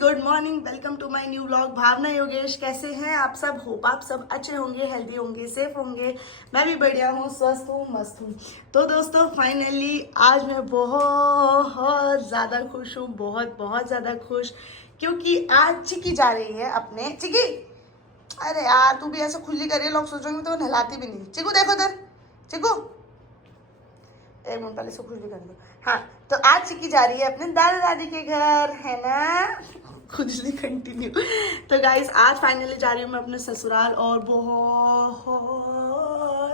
Good morning, welcome to my new vlog. Bhavna Yogesh, कैसे हैं आप सब? होप आप सब अच्छे होंगे, हेल्दी होंगे, सेफ होंगे। मैं भी बढ़िया हूँ, स्वस्थ हूँ, मस्त हूँ। तो दोस्तों फाइनली आज मैं बहुत ज़्यादा खुश हूँ, बहुत बहुत ज़्यादा खुश, क्योंकि आज चिकी जा रही है अपने। चिकी, अरे यार तू भी ऐसा खुली कर रही है, लोग सोचेंगे तो नहलाती भी नहीं। चिकू देखो इधर, चिकू एक मिनट पहले से खुश भी कर दो। हाँ, तो आज चिक्की जा रही है अपने दादा दादी के घर, है ना? खुजली कंटिन्यू। तो गाइस आज फाइनली जा रही हूँ मैं अपने ससुराल और बहुत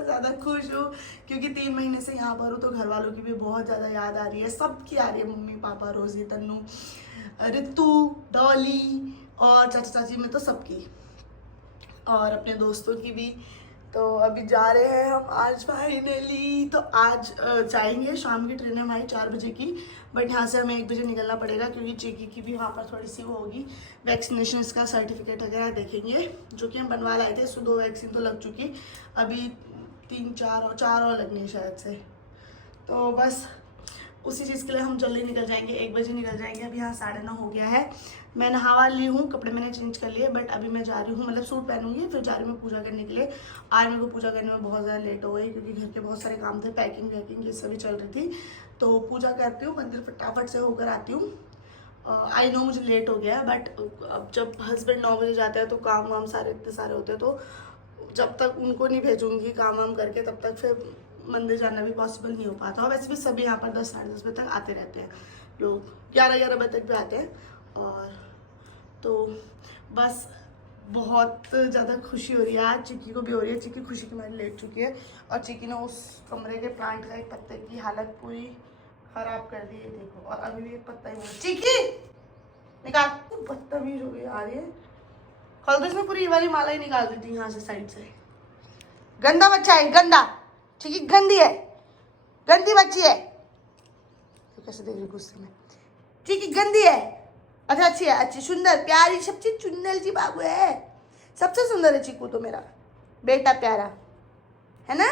ज़्यादा खुश हूँ, क्योंकि 3 महीने से यहाँ पर हूँ तो घर वालों की भी बहुत ज़्यादा याद आ रही है। सबकी आ रही है, मम्मी पापा, रोजी, तन्नू, रितु, डॉली और चाचा चाची में तो सबकी, और अपने दोस्तों की भी। तो अभी जा रहे हैं हम आज फाइनली। तो आज जाएंगे, शाम की ट्रेन है हमारी 4 बजे की, बट यहाँ से हमें 1 बजे निकलना पड़ेगा, क्योंकि चिकी की भी वहाँ पर थोड़ी सी वो होगी, वैक्सीनेशन, इसका सर्टिफिकेट वगैरह देखेंगे, जो कि हम बनवा लाए थे। इसको 2 वैक्सीन तो लग चुकी, अभी 4 और लगनी शायद से। तो बस उसी चीज़ के लिए हम जल्दी निकल जाएंगे, 1 बजे निकल जाएंगे। अभी यहाँ 9:30 हो गया है। मैं नहावा ली हूँ, कपड़े मैंने चेंज कर लिए, बट अभी मैं जा रही हूँ, मतलब सूट पहनूंगी, फिर जा रही हूँ मैं पूजा करने के लिए। आज मेरे को पूजा करने में बहुत ज़्यादा लेट हो गई, क्योंकि घर के बहुत सारे काम थे, पैकिंग वैकिंग ये सभी चल रही थी। तो पूजा करती हूँ, मंदिर फटाफट से होकर आती हूँ। आई नो मुझे लेट हो गया, बट अब जब हस्बैंड 9 बजे जाते हैं तो काम वाम सारे इतने सारे होते हैं, तो जब तक उनको नहीं भेजूंगी काम वाम करके, तब तक फिर मंदिर जाना भी पॉसिबल नहीं हो पाता। और वैसे भी सभी यहाँ पर 10 साढ़े 10 बजे तक आते रहते हैं लोग, 11 बजे तक भी आते हैं। और तो बस बहुत ज़्यादा खुशी हो रही है आज, चिक्की को भी हो रही है। चिक्की खुशी की मारी लेट चुकी है, और चिक्की ने उस कमरे के प्लांट का एक पत्ते की हालत पूरी खराब कर दी है, देखो। और अभी भी एक पत्ता ही नहीं। चिक्की निकाल, बदतमीज हो गई आ रही है। कल तो इसमें पूरी ये वाली माला ही निकाल दी थी यहाँ से, साइड से। गंदा बच्चा है, गंदा। चिक्की गंदी है, गंदी बच्ची है। तो कैसे देख रही गुस्से में? चिक्की गंदी है। अच्छा अच्छी है, अच्छी, सुंदर, प्यारी, सब चीज चुन्नल जी बाबू है। सबसे सुंदर है चिक्कू तो मेरा बेटा, प्यारा है ना।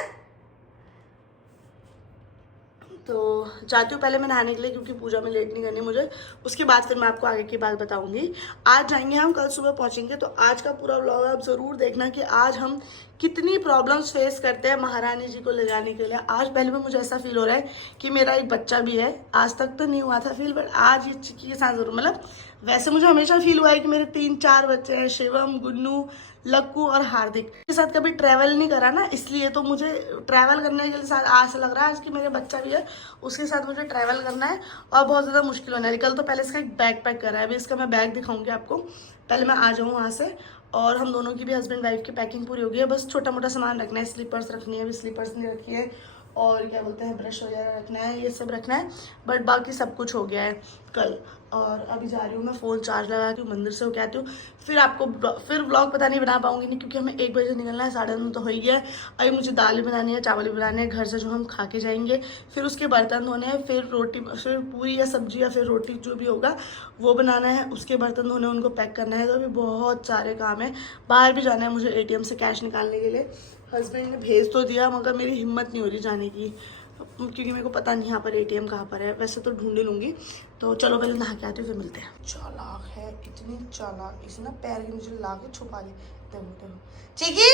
तो जाती हूँ पहले मैं नहाने के लिए, क्योंकि पूजा में लेट नहीं करनी मुझे। उसके बाद फिर मैं आपको आगे की बात बताऊंगी। आज जाएंगे हम, कल सुबह पहुंचेंगे। तो आज का पूरा व्लॉग आप ज़रूर देखना कि आज हम कितनी प्रॉब्लम्स फेस करते हैं महारानी जी को ले जाने के लिए। आज पहले में मुझे ऐसा फील हो रहा है कि मेरा एक बच्चा भी है। आज तक तो नहीं हुआ था फील, बट आज ये चिक्की के साथ ज़रूर, मतलब वैसे मुझे हमेशा फील हुआ है कि मेरे 3-4 बच्चे हैं, शिवम, गुन्नू, लक्कू और हार्दिक के साथ कभी ट्रैवल नहीं करा ना, इसलिए तो मुझे ट्रैवल करने के साथ आज लग रहा है आज कि मेरे बच्चा भी है, उसके साथ मुझे ट्रैवल करना है। और बहुत ज़्यादा मुश्किल होने है। कल तो पहले इसका एक बैग पैक करा है, अभी इसका मैं बैग दिखाऊंगी आपको। पहले मैं आ जाऊँ वहाँ से, और हम दोनों की भी हस्बैंड वाइफ की पैकिंग पूरी हो गई है। बस छोटा मोटा सामान रखना है, स्लीपर्स रखनी है, अभी स्लीपर्स नहीं रखी है, और क्या बोलते हैं, ब्रश वगैरह रखना है, ये सब रखना है, बट बाकी सब कुछ हो गया है कल। और अभी जा रही हूँ मैं, फ़ोन चार्ज लगाती हूँ, मंदिर से होके आती हूँ। फिर आपको फिर व्लॉग पता नहीं बना पाऊंगी नहीं, क्योंकि हमें 1 बजे निकलना है, 9:30 तो हो ही गया है। अभी मुझे दाल भी बनानी है, चावल भी बनाने हैं घर से, जो हम खा के जाएंगे। फिर उसके बर्तन धोने हैं, फिर रोटी, फिर पूरी या सब्जी या फिर रोटी जो भी होगा वो बनाना है, उसके बर्तन धोने, उनको पैक करना है। तो अभी बहुत सारे काम है। बाहर भी जाना है मुझे ATM से कैश निकालने के लिए। हस्बैंड ने भेज तो दिया, मगर मेरी हिम्मत नहीं हो रही जाने की, क्योंकि मेरे को पता नहीं यहाँ पर ATM कहाँ पर है। वैसे तो ढूंढ लूँगी। तो चलो पहले नहा के आती हूँ, फिर मिलते हैं। चालाक है, इतनी चालाक, इसे ना पैर के नीचे ला के छुपा ली। देखो देखो, चिकी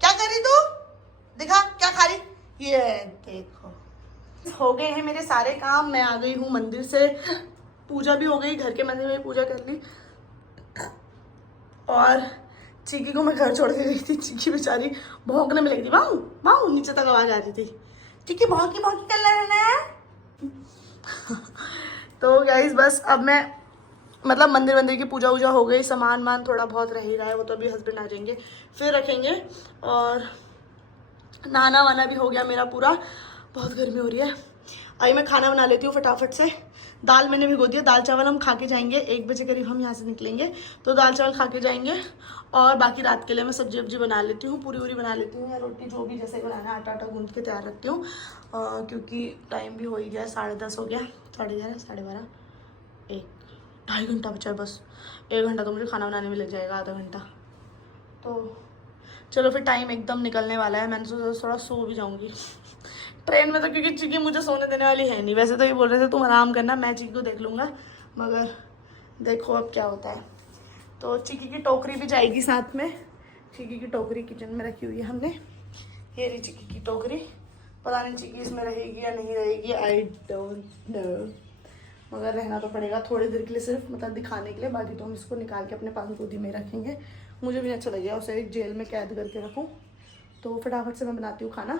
क्या कर रही तू? दिखा क्या खा रही? ये देखो, हो गए हैं मेरे सारे काम। मैं आ गई हूँ मंदिर से, पूजा भी हो गई, घर के मंदिर में पूजा कर ली, और चिकी को मैं घर छोड़ के गई थी। चिकी बेचारी भौंकने में लगी थी, माऊ माऊ, नीचे तक आवाज आ रही थी, चिकी भौंकी भौंकी कर रहा है। तो गाइस बस अब मैं, मतलब मंदिर की पूजा वूजा हो गई, सामान मान थोड़ा बहुत रह ही रहा है, वो तो अभी हस्बैंड आ जाएंगे फिर रखेंगे। और नहाना वाना भी हो गया मेरा पूरा। बहुत गर्मी हो रही है। अभी मैं खाना बना लेती हूँ फटाफट से। दाल मैंने भिगो दिया, दाल चावल हम खा के जाएंगे, 1 बजे करीब हम यहाँ से निकलेंगे, तो दाल चावल खा के जाएंगे। और बाकी रात के लिए मैं सब्जी वब्जी बना लेती हूँ, पूरी वूरी बना लेती हूँ, या रोटी जो भी जैसे बनाना है, आटा गूंद के तैयार रखती हूँ, क्योंकि टाइम भी हो ही गया, 10:30 हो गया, 11:30, 12:30, 1-2.5 घंटा बचा है बस। 1 घंटा तो मुझे खाना बनाने में लग जाएगा, आधा घंटा। तो चलो फिर टाइम एकदम निकलने वाला है। मैंने सोचा थोड़ा सो भी जाऊँगी ट्रेन में, तो क्योंकि चिकी मुझे सोने देने वाली है नहीं। वैसे तो ये बोल रहे थे तुम आराम करना, मैं चिकी को देख लूँगा, मगर देखो अब क्या होता है। तो चिक्की की टोकरी भी जाएगी साथ में। चिक्की की टोकरी किचन में रखी हुई है हमने। ये रही चिक्की की टोकरी। पता नहीं चिक्की इसमें रहेगी या नहीं रहेगी, आई डोंट नो, मगर रहना तो पड़ेगा थोड़ी देर के लिए, सिर्फ मतलब दिखाने के लिए। बाकी तो हम इसको निकाल के अपने पास गोदी में रखेंगे। मुझे भी अच्छा लगेगा उसे एक जेल में कैद करके रखूँ। तो फटाफट से मैं बनाती हूँ खाना,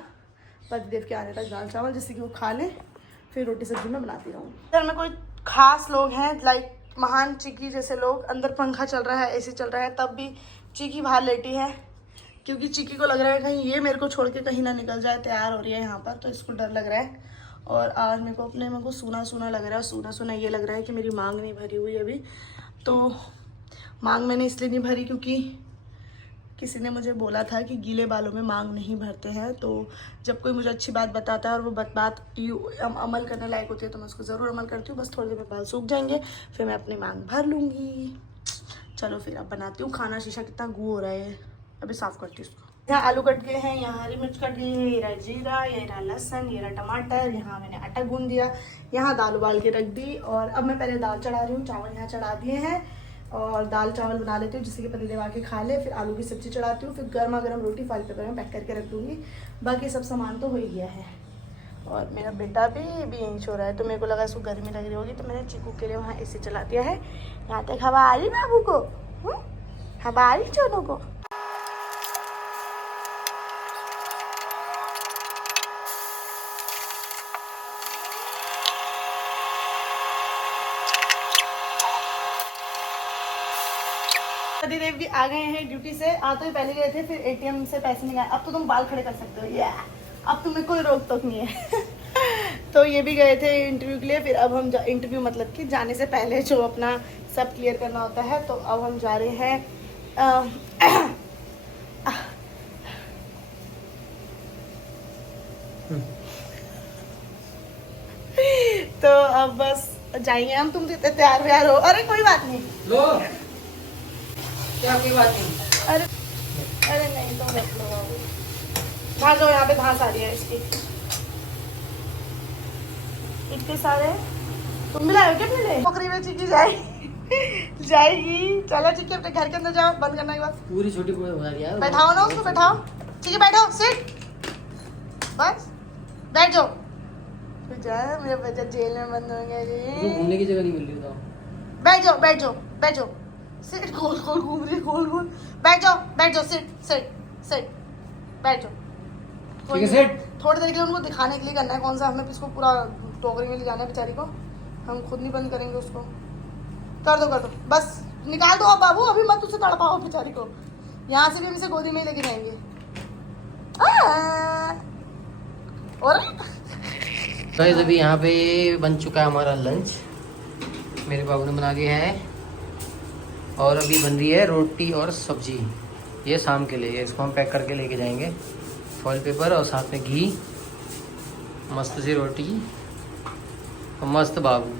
पतिदेव के आने तक दाल चावल, जिससे कि वो खा लें, फिर रोटी सब्जी में बनाती रहूँ। घर में कोई खास लोग हैं लाइक महान चिक्की जैसे लोग, अंदर पंखा चल रहा है, एसी चल रहा है, तब भी चिक्की बाहर लेटी है, क्योंकि चिक्की को लग रहा है कहीं ये मेरे को छोड़ के कहीं ना निकल जाए। तैयार हो रही है यहाँ पर, तो इसको डर लग रहा है। और आज मेरे को सूना सूना लग रहा है। सूना सूना ये लग रहा है कि मेरी मांग नहीं भरी हुई अभी। तो मांग मैंने इसलिए नहीं भरी क्योंकि किसी ने मुझे बोला था कि गीले बालों में मांग नहीं भरते हैं। तो जब कोई मुझे अच्छी बात बताता है और वो बात अमल करने लायक होती है तो मैं उसको ज़रूर अमल करती हूँ। बस थोड़ी देर में बाल सूख जाएंगे, फिर मैं अपनी मांग भर लूँगी। चलो फिर अब बनाती हूँ खाना। शीशा कितना गू हो रहा है, अभी साफ़ करती हूँ उसको। यहाँ आलू कट गए हैं, यहाँ हरी मिर्च कट गई है, ये रहा जीरा, ये रहा लहसुन, ये रहा टमाटर, यहाँ मैंने आटा गूंद दिया, यहाँ दाल उबाल के रख दी। और अब मैं पहले दाल चढ़ा रही हूँ, चावल यहाँ चढ़ा दिए हैं और दाल चावल बना लेती हूँ जिससे कि पतिदेव आके खा ले। फिर आलू की सब्जी चढ़ाती हूँ, फिर गर्मा गर्म रोटी फॉइल पेपर में पैक करके रख दूँगी। बाकी सब सामान तो हो ही गया है। और मेरा बेटा भी यहीं सो रहा है, तो मेरे को लगा इसको गर्मी लग रही होगी, तो मैंने चीकू के लिए वहाँ एसी चला दिया है। यहाँ तक हवा आ रही बाबू को, हवा आ रही चोनों को। पतिदेव भी आ गए हैं ड्यूटी से। आ तो पहले गए थे, फिर एटीएम से पैसे निकाले। अब तो तुम बाल खड़े कर सकते हो, या अब तुम्हें कोई रोक टोक नहीं है। तो ये भी गए थे इंटरव्यू के लिए। फिर अब हम इंटरव्यू मतलब कि जाने से पहले जो अपना सब क्लियर करना होता है, तो अब हम जा रहे हैं। तो अब बस जाएंगे हम। तुम कितने तैयार व्यार हो? अरे कोई बात नहीं, क्या कोई बात नहीं। अरे नहीं तो रख लो बाबू। घास हो, यहाँ पे घास आ रही है इसकी इतने सारे। तुम भी लाए हो क्या अपने लिए? बकरी में चिक्की जाएगी। चलो चिक्की अपने घर के अंदर जाओ, बंद करने के बाद। पूरी छोटी हो रही है। बैठाओ ना उसको, बैठाओ। चिक्की बैठो, सिट, बस बैठ जाओ। फिर जाए मेरा बच्चा जेल में बंद हो गया जी। घूमने की जगह नहीं मिल रही था। बैठ जाओ बैठ जाओ बैठ जाओ। सिट, गोल गोल घूम रही, गोल गोल। बैठ जाओ, सिट सिट सिट, बैठ जाओ। ठीक है सिट। थोड़ी देर के लिए उनको दिखाने के लिए करना है कौन सा, हमें इसको पूरा टोकरी में ले जाना है बेचारी को। हम खुद नहीं बंद करेंगे उसको। कर दो बस, निकाल दो अब बाबू, अभी मत उसे तड़पाओ बेचारी को। यहाँ से भी हम इसे गोदी में ही लेके जाएंगे। और गाइस अभी यहाँ पे बन चुका है हमारा लंच, मेरे बाबू ने बना दिया है। और अभी बन रही है रोटी और सब्जी, ये शाम के लिए। इसको हम पैक करके लेके जाएंगे, फॉइल पेपर और साथ में घी, मस्त सी रोटी और मस्त बाबू।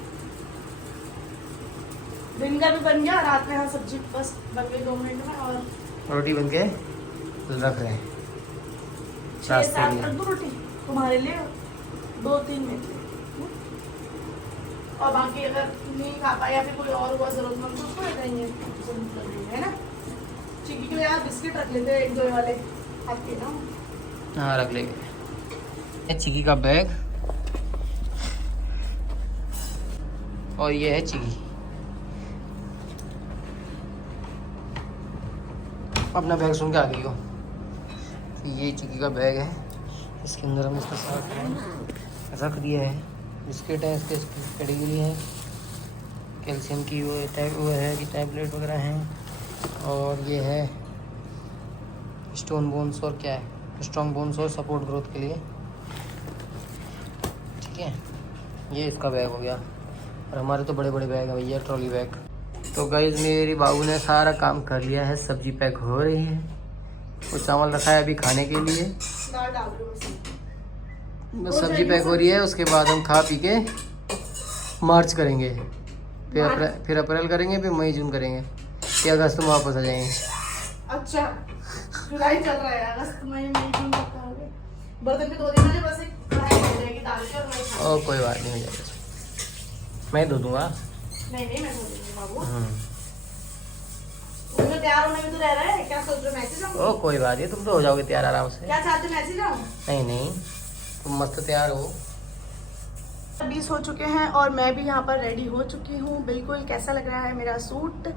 दिन का भी बन गया, रात में हाँ सब्जी बस बन गई 2 मिनट में। और रोटी बन के रख रहे हैं 6-7 रख दो रोटी तुम्हारे लिए, 2-3 मिनट। और बाकी अगर नहीं खा पाए या फिर कोई और हुआ जरूरतमंद तो उसको ले जाएंगे, है ना। चिक्की के लिए यार बिस्किट रख लेते हैं 1-2 वाले आपके ना। हाँ रख लेंगे। चिक्की का बैग और ये है चिक्की। अपना बैग सुन के आ गई हो। ये चिक्की का बैग है, इसके अंदर हम इसका साथ रख दिया है। बिस्किट है, इसके पेडिग्री है, कैल्शियम की वो है कि टैबलेट वगैरह हैं। और ये है स्टोन बोन्स और क्या है, स्ट्रॉन्ग बोन्स और सपोर्ट ग्रोथ के लिए। ठीक है, ये इसका बैग हो गया। और हमारे तो बड़े बड़े बैग है भैया, ट्रॉली बैग। तो गाइस मेरी बाबू ने सारा काम कर लिया है, सब्जी पैक हो रही है, वो चावल रखा है अभी खाने के लिए, बस सब्जी पैक हो रही है। उसके बाद हम खा पी के मार्च करेंगे, फिर अप्रैल करेंगे, फिर मई जून करेंगे, फिर अगस्त में वापस आ जाएंगे। अच्छा जुलाई चल रहा है, अगस्त मई जून तक करोगे। बर्तन भी धो देना, बस एक कढ़ाई हो जाएगी दाल की। और कोई बात नहीं, हो जाएगा, मैं धो दूँगा। नहीं नहीं, मैं धो दूंगी बाबू। तुम तो तैयार होने में तो रह रहा है, क्या सोच रहे हो मैसेज ओ कोई बात नहीं, तुम तो हो जाओगे तैयार आराम से। क्या चाहते हो मैसेज आऊं? नहीं नहीं, तुम मस्त तैयार हो। 20 हो चुके हैं और मैं भी यहाँ पर रेडी हो चुकी हूँ बिल्कुल। कैसा लग रहा है मेरा सूट?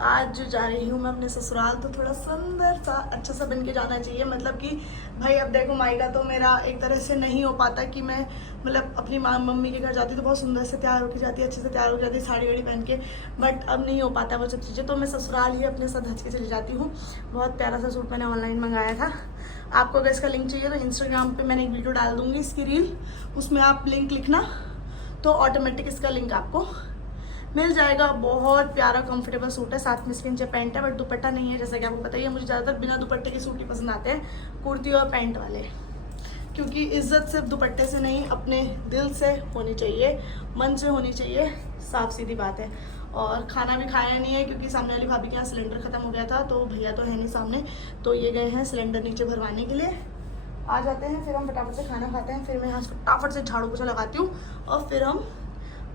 आज जो जा रही हूँ मैं अपने ससुराल, तो थोड़ा सुंदर सा अच्छा सा बन के जाना चाहिए। मतलब कि भाई अब देखो, मायका तो मेरा एक तरह से नहीं हो पाता कि मैं मतलब अपनी मम्मी के घर जाती तो बहुत सुंदर से तैयार होकर जाती, अच्छे से तैयार हो जाती, साड़ी वाड़ी पहन के। बट अब नहीं हो पाता वो सब चीज़ें, तो मैं ससुराल ही अपने साथ हंस के चली जाती हूँ। बहुत प्यारा सा सूट मैंने ऑनलाइन मंगाया था। आपको अगर इसका लिंक चाहिए तो इंस्टाग्राम पे मैंने एक वीडियो डाल दूँगी इसकी रील, उसमें आप लिंक लिखना तो ऑटोमेटिक इसका लिंक आपको मिल जाएगा। बहुत प्यारा कंफर्टेबल सूट है, साथ में इसके नीचे पैंट है बट दुपट्टा नहीं है। जैसा कि आपको पता ही है, मुझे ज़्यादातर बिना दुपट्टे के सूट ही पसंद आते हैं, कुर्ती और पैंट वाले। क्योंकि इज्जत सिर्फ दुपट्टे से नहीं, अपने दिल से होनी चाहिए, मन से होनी चाहिए, साफ सीधी बात है। और खाना भी खाया नहीं है क्योंकि सामने वाली भाभी के यहाँ सिलेंडर ख़त्म हो गया था, तो भैया तो है नहीं सामने, तो ये गए हैं सिलेंडर नीचे भरवाने के लिए। आ जाते हैं फिर हम फटाफट से खाना खाते हैं, फिर मैं यहाँ फटाफट से झाड़ू पोछा लगाती हूँ और फिर हम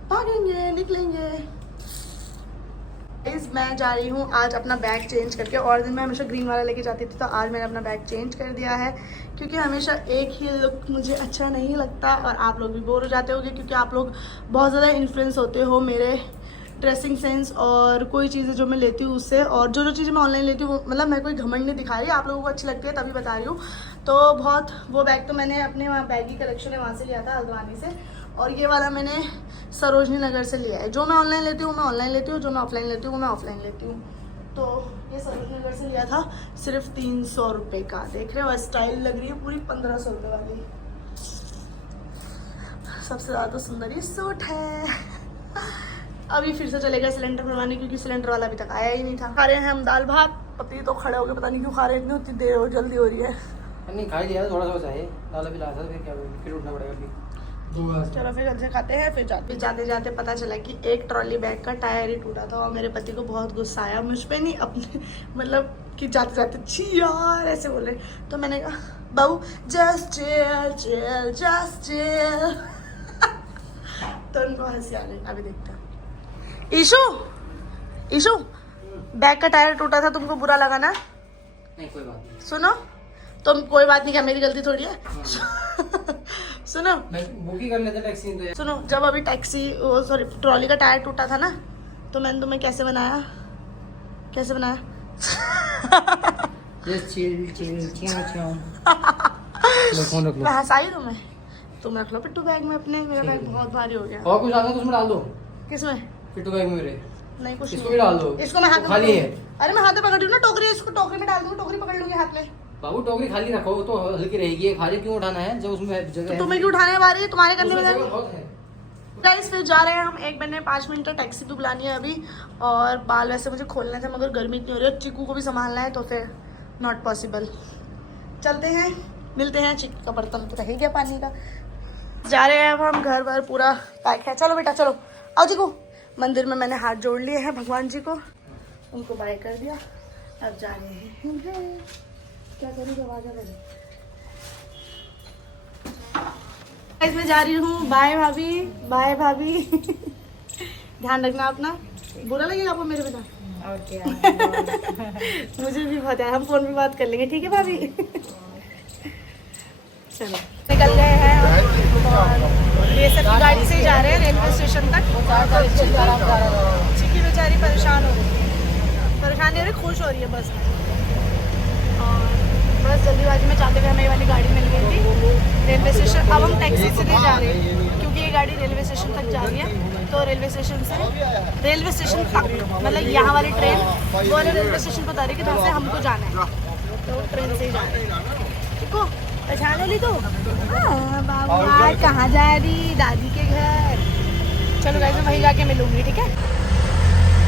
भागेंगे, निकलेंगे। मैं जा रही हूँ आज अपना बैग चेंज करके, और दिन मैं हमेशा ग्रीन वाला लेके जाती थी, तो आज मैंने अपना बैग चेंज कर दिया है क्योंकि हमेशा एक ही लुक मुझे अच्छा नहीं लगता और आप लोग भी बोर हो जाते होंगे क्योंकि आप लोग बहुत ज़्यादा इन्फ्लुएंस होते हो मेरे ड्रेसिंग सेंस और कोई चीज़ें जो मैं लेती हूँ उससे। और जो चीज़ें मैं ऑनलाइन लेती हूँ, मतलब मैं कोई घमंड नहीं दिखा रही, आप लोगों को अच्छी लगती है तभी बता रही हूँ। तो बहुत वो बैग तो मैंने अपने वहाँ बैगी कलेक्शन है वहाँ से लिया था, हल्द्वानी से, और ये वाला मैंने सरोजनी नगर से लिया है। जो मैं ऑनलाइन लेती हूँ मैं ऑनलाइन लेती हूँ, जो मैं ऑफलाइन लेती हूँ वो मैं ऑफलाइन लेती हूँ। तो ये सरोजनी नगर से लिया था सिर्फ 300 रुपये का। देख रहे हो स्टाइल लग रही है पूरी 1500 रुपये वाली। सबसे ज़्यादा सुंदर ये सूट है। अभी फिर से चलेगा सिलेंडर भरवाने क्योंकि सिलेंडर वाला अभी तक आया ही नहीं था। खा रहे हैं हम दाल भात, पति तो खड़े हो गए, पता नहीं क्यों खा रहे हैं, इतनी उतनी देर हो जल्दी हो रही है। नहीं खा लिया, थोड़ा सा चाहिए, दाल भी लाया था, फिर क्या फिर उठना पड़ेगा अभी। चलो फिर घर से खाते हैं। फिर जाते जाते पता चला कि एक ट्रॉली बैग का टायर ही टूटा था और मेरे पति को बहुत गुस्सा आया मुझ पे, नहीं अपने, मतलब कि जाते जाते छी यार ऐसे बोले। तो मैंने कहा बाबू just chill chill just chill. तो उनको हंसी आ गई। अभी देखते हैं। ईशु बैग का टायर टूटा था, तुमको बुरा लगा ना? नहीं कोई बात नहीं। सुनो, तुम कोई बात नहीं, क्या मेरी गलती थोड़ी है? सुनो, बुक ही कर लेते टैक्सी तो। सुनो, जब अभी टैक्सी सॉरी ट्रॉली का टायर टूटा था ना, तो मैंने तुम्हें कैसे बनाया? मैं हंसाई तुम्हें? तुम रख लो पिट्टू बैग में अपने, मेरा बैग बहुत भारी हो गया। और कुछ डालो तो उसमें डाल दो। किसमें? पिट्टू बैग में मेरे। नहीं कुछ इसको भी डाल दो। इसको मैं हाथ में खाली है। अरे मैं हाथ में पकड़ रही हूँ ना टोकरी, इसको टोकरी में डाल दूंगी, टोकरी पकड़ लूंगी हाथ में। बाबू टोकरी खाली रखो तो हल्की रहेगी, खाली क्यों उठाना है जब उसमें जगह है। तुम्हें क्यों उठाने वाली है, तुम्हारे करने में बहुत है। गाइस फिर जा रहे हैं हम, 1 बजने 5 मिनट, टैक्सी भी बुलानी है अभी, और बाल वैसे मुझे खोलने थे मगर गर्मी इतनी हो रही है, चिकू को भी संभालना है तो फिर नॉट पॉसिबल। चलते हैं, मिलते हैं। चिकू का बर्तन तो रह गया पानी का। जा रहे हैं अब हम, घर बार पूरा पैक है। चलो बेटा चलो, आओ चिकू। मंदिर में मैंने हाथ जोड़ लिए हैं भगवान जी को, उनको बाय कर दिया, अब जा रहे हैं। क्या करूँ, आवाज़ आ रही मैं जा रही हूँ। बाय भाभी, बाय भाभी। ध्यान रखना अपना, बुरा लगेगा आपको मेरे बिना? और क्या। मुझे भी बहुत है, हम फोन पे बात कर लेंगे, ठीक है भाभी? चलो निकल गए हैं और ये सब गाड़ी से ही जा रहे हैं रेलवे स्टेशन तक। चिकी बेचारी परेशान हो रही है, परेशान नहीं हो रही, खुश हो रही है बस। बस जल्दीबाजी में जाते हुए हमें ये वाली गाड़ी मिल गई थी रेलवे स्टेशन। अब हम टैक्सी से नहीं जा रहे हैं क्योंकि ये गाड़ी रेलवे स्टेशन तक जा रही है, तो रेलवे स्टेशन से रेलवे स्टेशन तक, मतलब यहाँ वाली ट्रेन वो वाले रेलवे स्टेशन बता रही है कि जहाँ से हमको जाना है, तो ट्रेन से ही जा रहे हैं। ठीक हो, पहचान ली तो? हाँ बाबू आज कहाँ जा रही? दादी के घर। चलो गाइस मैं वहीं जाके मिलूंगी, ठीक है?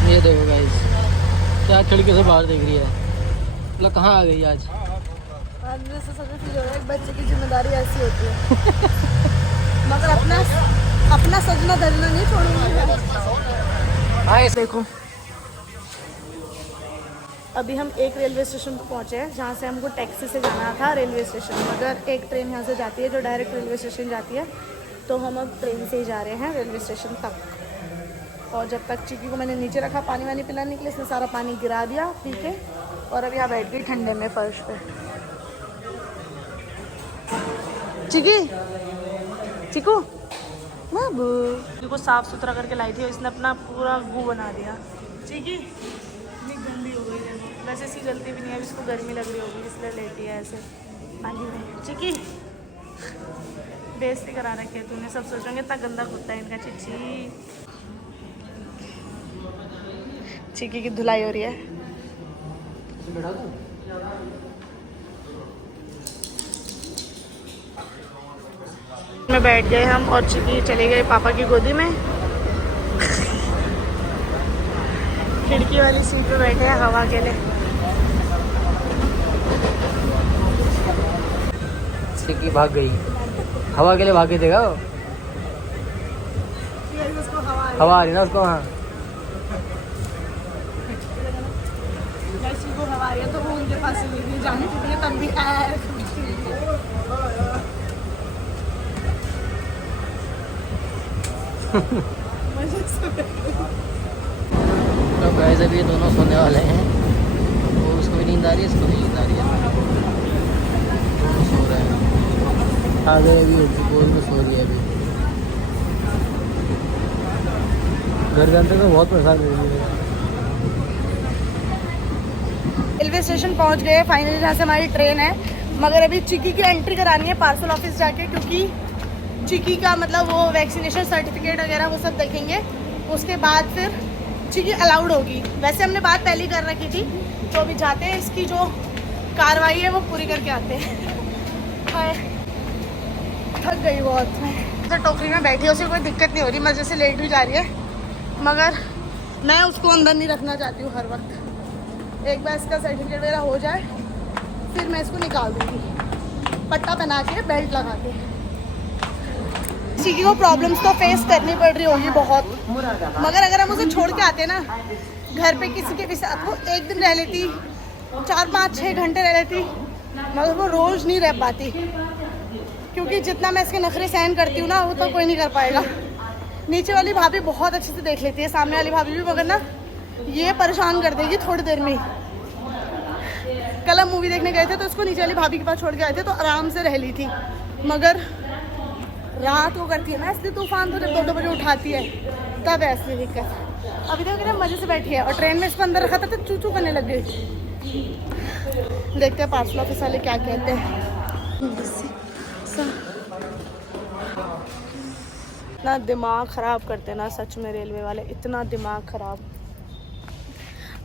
ये देखो गाइस क्या खिड़की से बाहर देख रही है, मतलब कहाँ आ गई आज। एक बच्चे की जिम्मेदारी ऐसी होती है। मगर अपना सजना धरना नहीं छोड़ूंगी। हाँ देखो अभी हम एक रेलवे स्टेशन पर पहुंचे हैं जहाँ से हमको टैक्सी से जाना था रेलवे स्टेशन, मगर एक ट्रेन यहाँ से जाती है जो डायरेक्ट रेलवे स्टेशन जाती है, तो हम अब ट्रेन से ही जा रहे हैं रेलवे स्टेशन तक। और जब तक चिकी को मैंने नीचे रखा पानी वानी पिलाने के लिए, इसने सारा पानी गिरा दिया पी के, और अब यहाँ बैठ गई ठंडे में फर्श पे। चिकी, चिकू, बाबू को साफ सुथरा करके लाई थी, इसने अपना पूरा गू बना दिया। चिकी इतनी गंदी हो गई है, वैसे इसकी गलती भी नहीं है, इसको गर्मी लग रही होगी इसलिए लेटी है ऐसे पानी में। चिकी बेइज्जती करा रखी है तूने, सब सोचेंगे इतना गंदा कुत्ता है इनका। चिची, चिकी की धुलाई हो रही है। में बैठ गए हम और चिकी चले गए पापा की गोदी में। खिड़की वाली सीट पे बैठे हैं हवा के लिए। चिकी भाग गई, हवा के लिए भाग गई। देखा हवा आ रही ना उसको। वहाँ हवा आ रही है तो वो उनके पास जाने के लिए तब भी तो गाइस अभी ये दोनों सोने वाले हैं, वो उसको भी नींद आ रही है, इसको भी नींद आ रही है, दोनों सो रहे हैं। आ गए अभी, बोल तो सो रही है अभी। घर के अंदर तो बहुत परेशान हो रही है। रेलवे स्टेशन पहुंच गए फाइनली, जहाँ से हमारी ट्रेन है, मगर अभी चिकी की एंट्री करानी है पार्सल ऑफिस जाके, क्योंकि चिकी का मतलब वो वैक्सीनेशन सर्टिफिकेट वगैरह वो सब देखेंगे, उसके बाद फिर चिकी अलाउड होगी। वैसे हमने बात पहले कर रखी थी, तो अभी जाते हैं, इसकी जो कार्रवाई है वो पूरी करके आते हैं। थक गई बहुत मैं। तो टोकरी में बैठी है, उसे कोई दिक्कत नहीं हो रही, मज़े से लेट भी जा रही है, मगर मैं उसको अंदर नहीं रखना चाहती हूँ हर वक्त। एक बार इसका सर्टिफिकेट वगैरह हो जाए फिर मैं इसको निकाल दूँगी, पट्टा पहना के बेल्ट लगा के। चिकी को प्रॉब्लम्स तो फेस करनी पड़ रही होगी बहुत, मगर अगर हम उसे छोड़ के आते ना घर पे किसी के भी साथ, वो एक दिन रह लेती, 4-5-6 घंटे रह लेती, मगर वो रोज़ नहीं रह पाती, क्योंकि जितना मैं इसके नखरे सहन करती हूँ ना वो तो कोई नहीं कर पाएगा। नीचे वाली भाभी बहुत अच्छे से देख लेती है, सामने वाली भाभी भी, मगर ना ये परेशान कर देगी थोड़ी देर में। कल हम मूवी देखने गए थे तो उसको नीचे वाली भाभी के पास छोड़ के आए थे, तो आराम से रह ली थी, मगर रात को करती है ना इसलिए तूफान, तो जब 2-2 बजे उठाती है तब ऐसी दिक्कत। अभी तक मज़े से बैठी है, और ट्रेन में इसको अंदर रखा था तो चू करने लग गई। देखते हैं पार्सल ऑफिस वाले क्या कहते हैं। इतना दिमाग ख़राब करते ना सच में रेलवे वाले, इतना दिमाग ख़राब।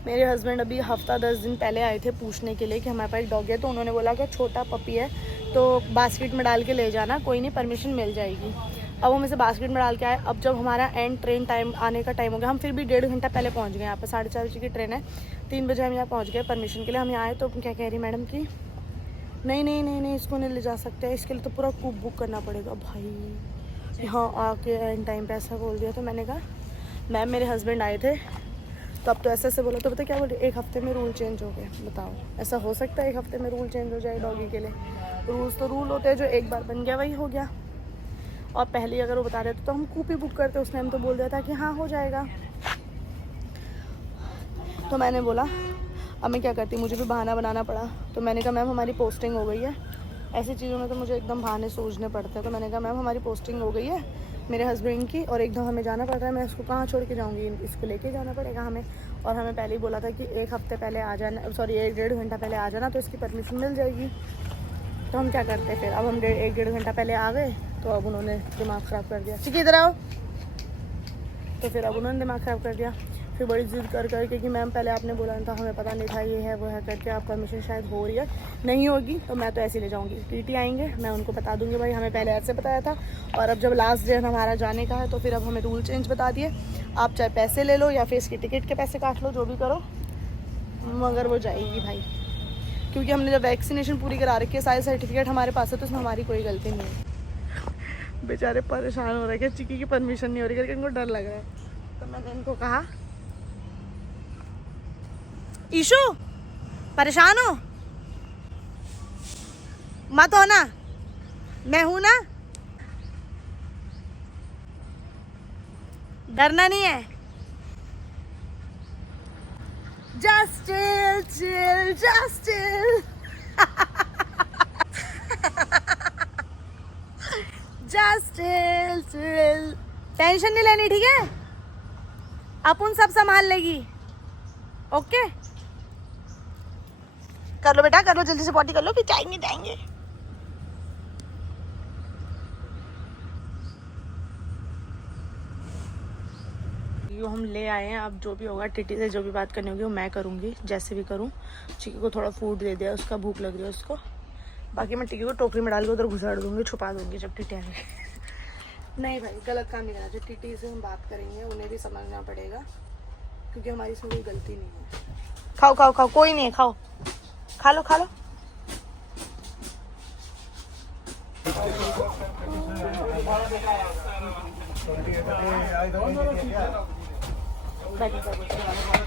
मेरे हस्बैंड अभी हफ्ता 10 दिन पहले आए थे पूछने के लिए कि हमारे पास एक डॉग है, तो उन्होंने बोला कि छोटा पपी है तो बास्केट में डाल के ले जाना, कोई नहीं परमिशन मिल जाएगी। अब हम इसे बास्केट में डाल के आए। अब जब हमारा एंड ट्रेन टाइम आने का टाइम हो गया, हम फिर भी 1.5 घंटा पहले पहुंच गए यहाँ पर, 4:30 बजे की ट्रेन है, 3 बजे हम यहाँ पहुँच गए परमिशन के लिए। हम यहाँ आए तो क्या कह रही मैडम की नहीं इसको नहीं ले जा सकते, इसके लिए तो पूरा कूप बुक करना पड़ेगा। भाई यहाँ आके एंड टाइम पे ऐसा बोल दिया, तो मैंने कहा मैम मेरे हस्बैंड आए थे तो अब तो ऐसे बोला, तो पता क्या बोले, 1 हफ्ते में रूल चेंज हो गए। बताओ ऐसा हो सकता है 1 हफ्ते में रूल चेंज हो जाए डॉगी के लिए? रूल्स तो रूल होते हैं, जो एक बार बन गया वही हो गया। और पहले अगर वो बता रहे थे तो हम कूप ही बुक करते, उसने हम तो बोल दिया था कि हाँ हो जाएगा। तो मैंने बोला अब मैं क्या करती, मुझे भी बहाना बनाना पड़ा। तो मैंने कहा मैम हमारी पोस्टिंग हो गई है, ऐसी चीज़ों में तो मुझे एकदम बहाने सोचने पड़ते हैं। तो मैंने कहा मैम हमारी पोस्टिंग हो गई है मेरे हस्बैंड की, और एकदम हमें जाना पड़ रहा है, मैं इसको कहाँ छोड़ के जाऊँगी, इसको लेके जाना पड़ेगा हमें। और हमें पहले ही बोला था कि 1 हफ्ते पहले आ जाना, सॉरी 1-1.5 घंटा पहले आ जाना तो इसकी परमिशन मिल जाएगी। तो हम क्या करते फिर, अब हम 1-1.5 घंटा पहले आ गए, तो अब उन्होंने दिमाग ख़राब कर दिया। ठीक है इधर आओ। तो फिर अब उन्होंने दिमाग ख़राब कर दिया, फिर बड़ी जिद कर करके कि मैम पहले आपने बोला था, हमें पता नहीं था ये है वो है करके, आप परमिशन शायद हो रही है, नहीं होगी तो मैं तो ऐसे ले जाऊंगी। टीटी आएंगे मैं उनको बता दूंगी भाई हमें पहले ऐसे बताया था, और अब जब लास्ट डे हमारा जाने का है तो फिर अब हमें रूल चेंज बता दिए, आप चाहे पैसे ले लो या फिर इसकी टिकट के पैसे काट लो, जो भी करो, मगर वो जाएगी भाई, क्योंकि हमने जब वैक्सीनेशन पूरी करा रखी है, सारे सर्टिफिकेट हमारे पास है, तो उसमें हमारी कोई गलती नहीं है। बेचारे परेशान हो रहे हैं, चिकी की परमिशन नहीं हो रही करके इनको डर लग रहा है। तो मैंने इनको कहा ईशु परेशान हो मत हो ना, मैं हूं ना, डरना नहीं है। Just chill, chill, just chill. Just chill, chill. Tension नहीं लेनी, ठीक है? अपन सब संभाल लेगी. ओके? कर लो बेटा, कर लो, जल्दी से पॉटी कर लो, फिर जाएंगे. यो हम ले आए हैं. अब जो भी होगा टिटी से जो भी बात करनी होगी वो मैं करूँगी, जैसे भी करूँ. चिकी को थोड़ा फूड दे दिया, उसका भूख लग रही है उसको. बाकी मैं टिकी को टोकरी में डाल के उधर घुसाड़ दूँगी, छुपा दूँगी जब टिटी आएगी. नहीं भाई, गलत काम नहीं करना चाहिए. टिटी से हम बात करेंगे, उन्हें भी समझना पड़ेगा क्योंकि हमारी इसमें कोई गलती नहीं है. खाओ खाओ खाओ, कोई नहीं है, खाओ, खा लो खा लो.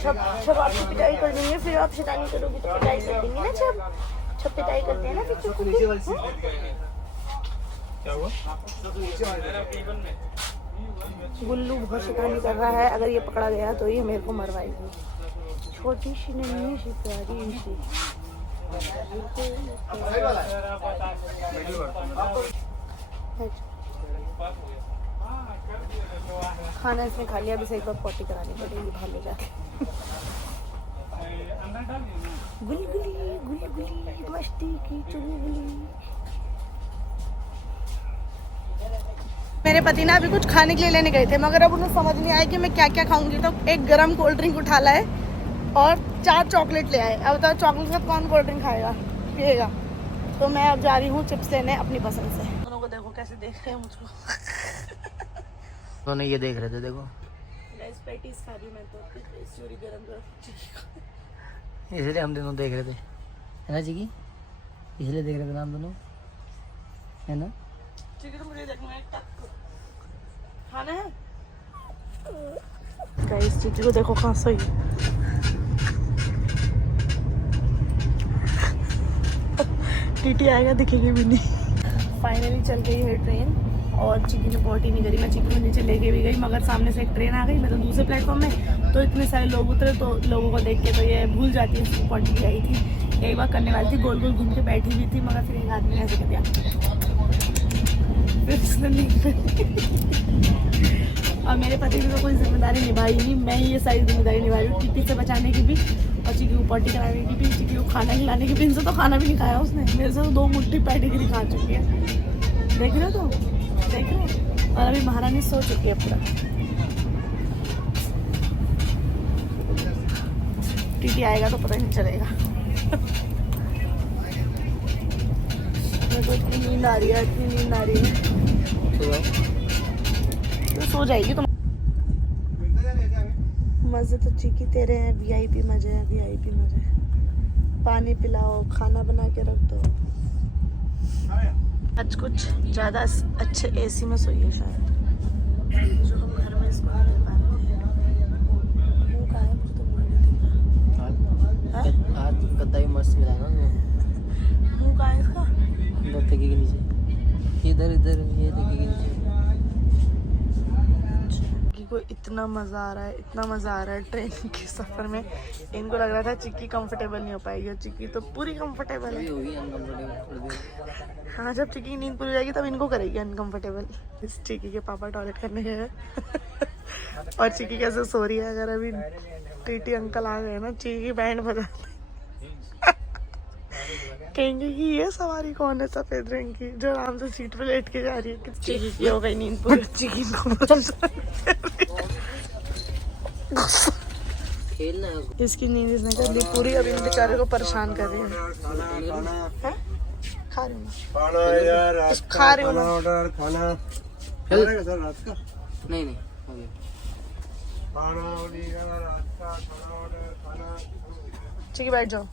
जब आपकी पिटाई कर देंगे फिर आप शैतानी करोगी तो पिटाई कर देंगे ना. जब पिटाई करते हैं ना फिर गुल्लू बहुत शैतानी कर रहा है. अगर ये पकड़ा गया तो ये मेरे को मरवाएगी. छोटी सी नन्ही सी प्यारी सी. खाना इसने खा लिया. अभी से एक बार पॉटी करानी पड़ेगी भालो जाके. गुलगुली गुलगुली मस्ती की चुलबुली. मेरे पति ना अभी कुछ खाने के लिए लेने गए थे, मगर अब उन्हें समझ नहीं आया कि मैं क्या क्या खाऊंगी. तो एक गरम कोल्ड ड्रिंक उठा लाए और 4 चॉकलेट ले आए. अब बताओ चॉकलेट के साथ कौन कोल्ड ड्रिंक खाएगा, पिएगा? तो मैं अब जा रही हूँ चिप्स लेने अपनी पसंद से. दोनों को देखो कैसे देख रहे हैं मुझको. दोनों ये देख रहे थे, देखो. गाइस पैटीज खा रही मैं तो चोरी गरम इसलिए हम दोनों देख रहे थे, है ना चिकी? इसलिए देख रहे थे ना हम दोनों, है ना? चिकी तो मुझे देखना है. खाना है गाइस. चिकी को देखो कहाँ सोई. टीटी आएगा दिखेगी भी नहीं. फाइनली चल गई है ट्रेन और चिकी ने पॉटी नहीं करी. मैं चिकी को नीचे लेके भी गई मगर सामने से एक ट्रेन आ गई. मैं तो दूसरे प्लेटफॉर्म में, तो इतने सारे लोग उतरे तो लोगों को देख के तो ये भूल जाती है उसकी पॉटी की आई थी. एक बार करने वाली थी, गोल गोल घूम के बैठी हुई थी, मगर फिर एक आदमी ने ऐसे कर दिया, फिर उसने और मेरे पति की तो कोई जिम्मेदारी निभाई नहीं. मैं ही ये सारी जिम्मेदारी निभा रही हूँ, टिटी से बचाने की भी और चिकी को पॉटी कराने की भी, चिकी को खाना खिलाने की भी. इनसे तो खाना भी नहीं खाया उसने. मेरे से तो 2 मुट्ठी पैडिग्री खा चुकी है. देख रहे हो तो, देख रहे हो. और अभी महारानी सो चुकी है पूरा. टीटी आएगा तो पता ही नहीं चलेगा. मेरे को इतनी नींद आ रही है, इतनी नींद आ रही है. तो सो जाएगी तुम. मजे तो चिकी तेरे हैं. वीआईपी मजे हैं, वीआईपी मजे. पानी पिलाओ, खाना बना के रख दो. आज कुछ ज़्यादा अच्छे एसी में सोई है शायद, जो हम घर में इसको नहीं दे पा रहे थे. वो कहाँ है, मुझे तो मुँह नहीं दिख रहा. आज गद्दा भी मस्त मिला ना. मुँह कहाँ है इसका? अंदर तकी के नीचे, इधर इधर ये तकी के नीचे. को इतना मज़ा आ रहा है, इतना मज़ा आ रहा है ट्रेन के सफ़र में. इनको लग रहा था चिक्की कंफर्टेबल नहीं हो पाएगी, और चिक्की तो पूरी कंफर्टेबल है. हाँ, जब चिक्की की नींद पूरी हो जाएगी तब इनको करेगी अनकंफर्टेबल. इस चिक्की के पापा टॉयलेट करने गए हैं और चिक्की कैसे सो रही है. अगर अभी टीटी अंकल आ गए ना, चिक्की की बैंड बजाते कहेंगे कि ये सवारी कौन है सफेद रंग की जो आराम से सीट पे लेट के जा रही है. चिक्की की हो गई नींद पूरी. चिक्की को इसकी नींद इसने कर ली पूरी. अभी इन बेचारे को परेशान कर रही है. खा रही हूँ, खा रही हूँ. खाना नहीं नहीं चिक्की बैठ जाओ.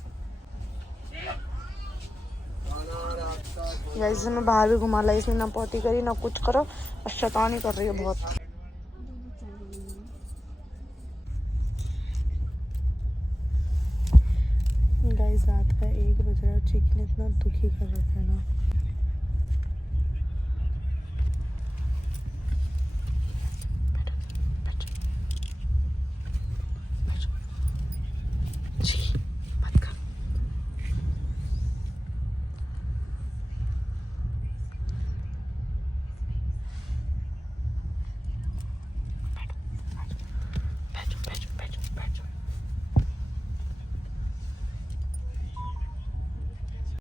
जैसे मैं बाहर भी घुमा ला, इसने ना पॉटी करी ना कुछ करो और शैतानी कर रही है बहुत. गाइस रात का 1 बज रहा है. चिक्की ने इतना दुखी कर रखा है ना. चिकी